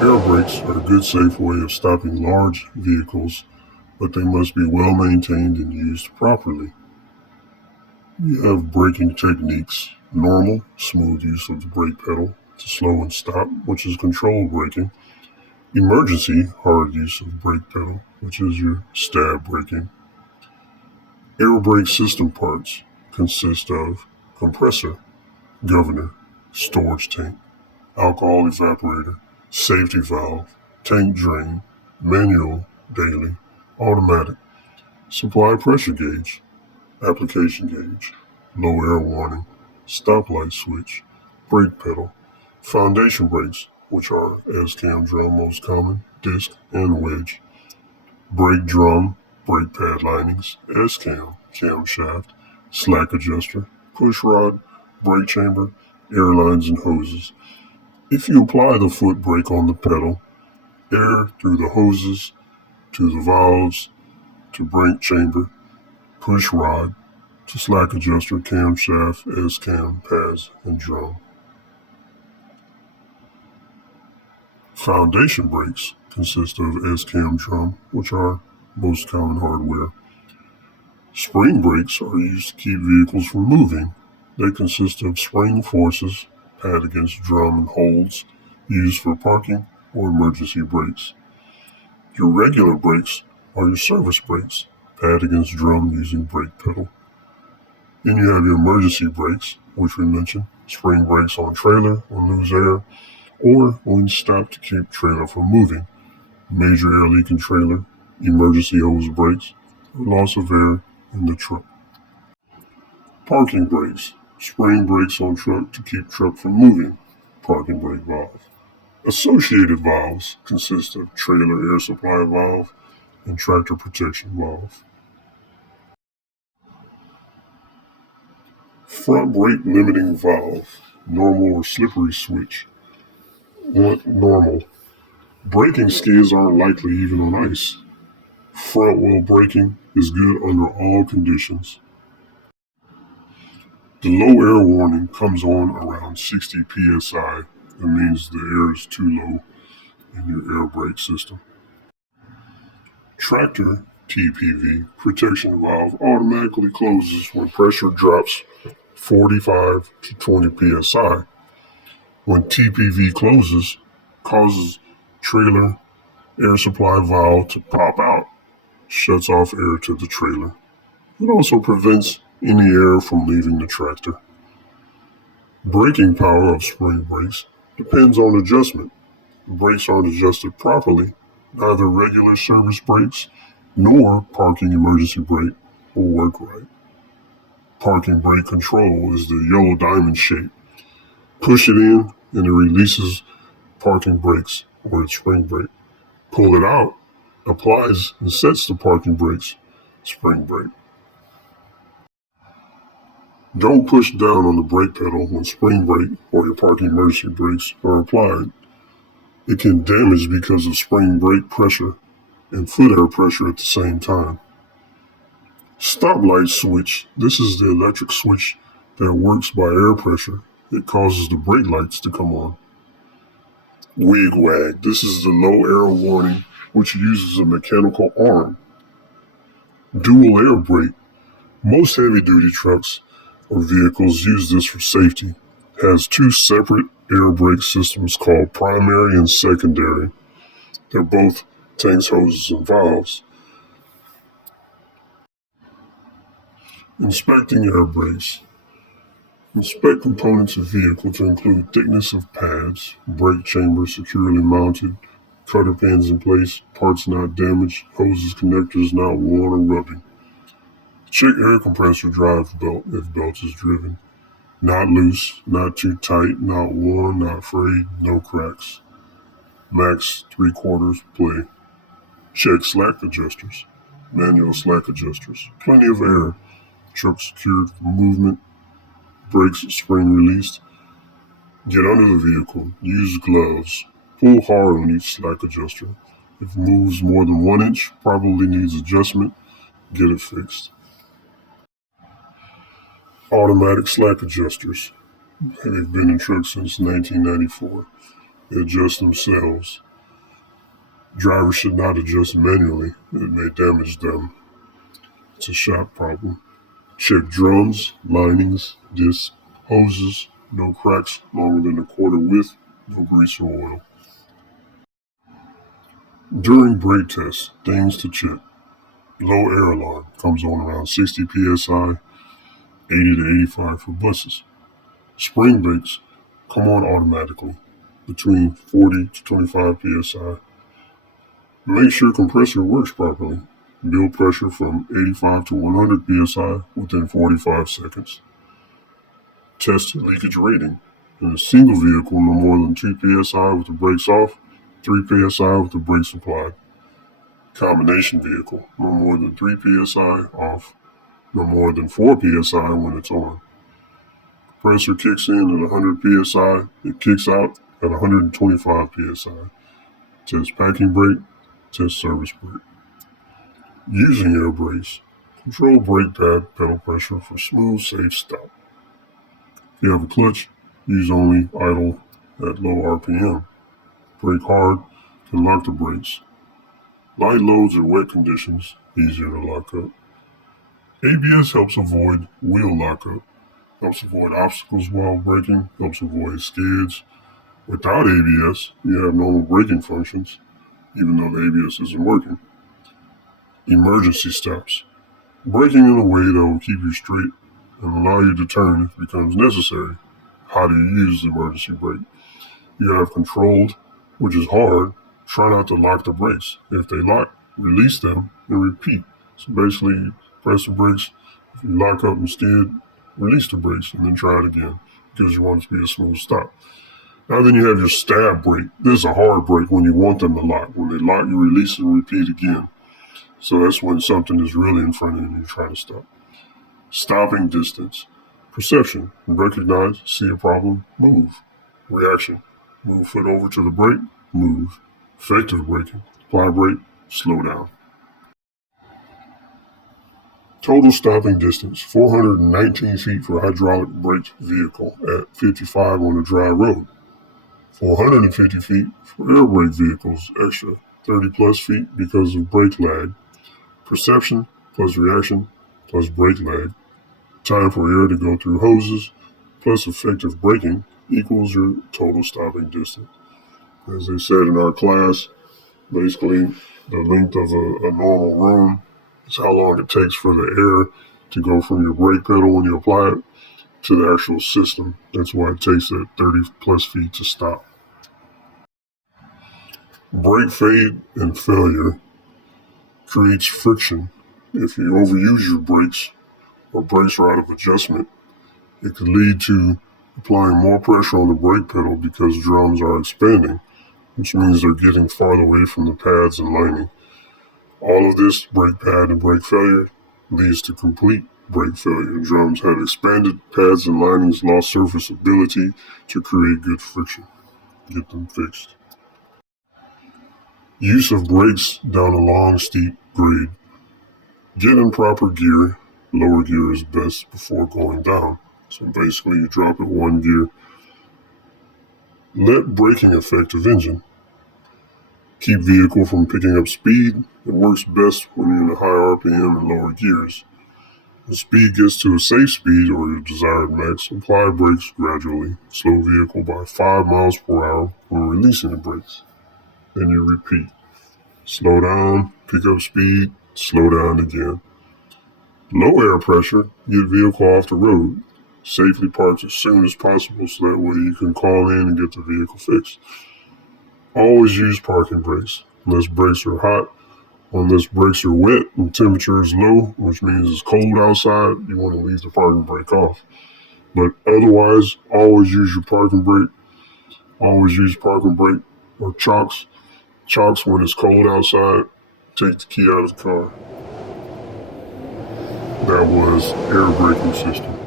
Air brakes are a good safe way of stopping large vehicles, but they must be well maintained and used properly. You have braking techniques: normal, smooth use of the brake pedal to slow and stop, which is controlled braking; emergency, hard use of the brake pedal, which is your stab braking. Air brake system parts consist of compressor, governor, storage tank, alcohol evaporator, safety valve, tank drain, manual, daily, automatic, supply pressure gauge, application gauge, low air warning, stoplight switch, brake pedal, foundation brakes, which are S-cam drum most common, disc, and wedge, brake drum, brake pad linings, S-cam, camshaft, slack adjuster, push rod, brake chamber, air lines and hoses. If you apply the foot brake on the pedal, air through the hoses to the valves to brake chamber, push rod to slack adjuster, camshaft, S-cam, pads, and drum. Foundation brakes consist of S-cam drum, which are most common hardware. Spring brakes are used to keep vehicles from moving. They consist of spring forces, pad against drum and holds, used for parking or emergency brakes. Your regular brakes are your service brakes, pad against drum using brake pedal. Then you have your emergency brakes, which we mentioned, spring brakes on trailer when lose air, or when stopped to keep trailer from moving, major air leaking trailer, emergency hose brakes, or loss of air in the truck. Parking brakes, spring brakes on truck to keep truck from moving, parking brake valve. Associated valves consist of trailer air supply valve and tractor protection valve. Front brake limiting valve, normal or slippery switch. Normal. Braking skids aren't likely even on ice. Front wheel braking is good under all conditions. The low air warning comes on around 60 psi. That means the air is too low in your air brake system. Tractor TPV protection valve automatically closes when pressure drops 45 to 20 psi. When TPV closes, causes trailer air supply valve to pop out, shuts off air to the trailer. It also prevents any air from leaving the tractor. Braking power of spring brakes depends on adjustment. Brakes aren't adjusted properly. Neither regular service brakes nor parking emergency brake will work right. Parking brake control is the yellow diamond shape. Push it in and it releases parking brakes or its spring brake. Pull it out, applies and sets the parking brakes, spring brake. Don't push down on the brake pedal when spring brake or your parking emergency brakes are applied. It can damage because of spring brake pressure and foot air pressure at the same time. Stoplight switch. This is the electric switch that works by air pressure. It causes the brake lights to come on. Wig wag. This is the low air warning, which uses a mechanical arm. Dual air brake. Most heavy duty trucks or vehicles use this for safety. Has two separate air brake systems called primary and secondary. They're both tanks, hoses, and valves. Inspecting air brakes. Inspect components of vehicle to include thickness of pads, brake chamber securely mounted, cutter pins in place, parts not damaged, hoses connectors not worn or rubbing. Check air compressor drive belt if belt is driven. Not loose, not too tight, not worn, not frayed, no cracks. Max 3/4 play. Check slack adjusters. Manual slack adjusters. Plenty of air. Truck secured for movement. Brakes spring released. Get under the vehicle. Use gloves. Pull hard on each slack adjuster. If it moves more than 1 inch, probably needs adjustment. Get it fixed. Automatic slack adjusters. They've been in trucks since 1994. They adjust themselves. Drivers should not adjust manually. It may damage them. It's a shock problem. Check drums, linings, discs, hoses, no cracks longer than a quarter width, no grease or oil. During brake tests, things to check. Low air alarm comes on around 60 psi, 80 to 85 for buses. Spring brakes come on automatically between 40 to 25 psi. Make sure compressor works properly. Build pressure from 85 to 100 psi within 45 seconds. Test leakage rating. In a single vehicle, no more than 2 psi with the brakes off, 3 psi with the brakes applied. Combination vehicle, no more than 3 psi off, no more than 4 psi when it's on. Compressor kicks in at 100 psi, it kicks out at 125 psi. Test packing brake, test service brake. Using air brakes. Control brake pad pedal pressure for smooth, safe stop. If you have a clutch, use only idle at low RPM. Brake hard to lock the brakes. Light loads or wet conditions, easier to lock up. ABS helps avoid wheel lockup, helps avoid obstacles while braking, helps avoid skids. Without ABS, you have normal braking functions, even though the ABS isn't working. Emergency stops. Braking in a way that will keep you straight and allow you to turn if it becomes necessary. How do you use the emergency brake? You have controlled, which is hard. Try not to lock the brakes. If they lock, release them and repeat. So basically, you press the brakes. If you lock up instead, release the brakes and then try it again because you want it to be a smooth stop. Now then you have your stab brake. This is a hard brake when you want them to lock. When they lock, you release and repeat again. So that's when something is really in front of you and you're trying to stop. Stopping distance. Perception. Recognize, see a problem, move. Reaction. Move foot over to the brake, move. Effective braking. Apply brake, slow down. Total stopping distance, 419 feet for hydraulic braked vehicle at 55 on a dry road. 450 feet for air brake vehicles, extra 30 plus feet because of brake lag. Perception plus reaction plus brake lag. Time for air to go through hoses plus effective braking equals your total stopping distance. As they said in our class, basically the length of a normal room is how long it takes for the air to go from your brake pedal when you apply it to the actual system. That's why it takes that 30 plus feet to stop. Brake fade and failure creates friction. If you overuse your brakes or brakes are out of adjustment, it could lead to applying more pressure on the brake pedal because drums are expanding, which means they're getting farther away from the pads and lining. All of this, brake pad and brake failure, leads to complete brake failure. Drums have expanded, pads and linings lost surface ability to create good friction. Get them fixed. Use of brakes down a long, steep grade. Get in proper gear. Lower gear is best before going down. So basically, you drop it one gear. Let braking effective engine. Keep vehicle from picking up speed. It works best when you're in a high RPM and lower gears. When speed gets to a safe speed or your desired max, apply brakes gradually. Slow vehicle by 5 miles per hour when releasing the brakes. Then you repeat. Slow down, pick up speed, slow down again. Low air pressure, get vehicle off the road. Safely park as soon as possible so that way you can call in and get the vehicle fixed. Always use parking brakes. Unless brakes are hot, unless brakes are wet and temperature is low, which means it's cold outside, you want to leave the parking brake off. But otherwise, always use your parking brake. Always use parking brake or chocks. Chocks when it's cold outside. Take the key out of the car. That was air braking system.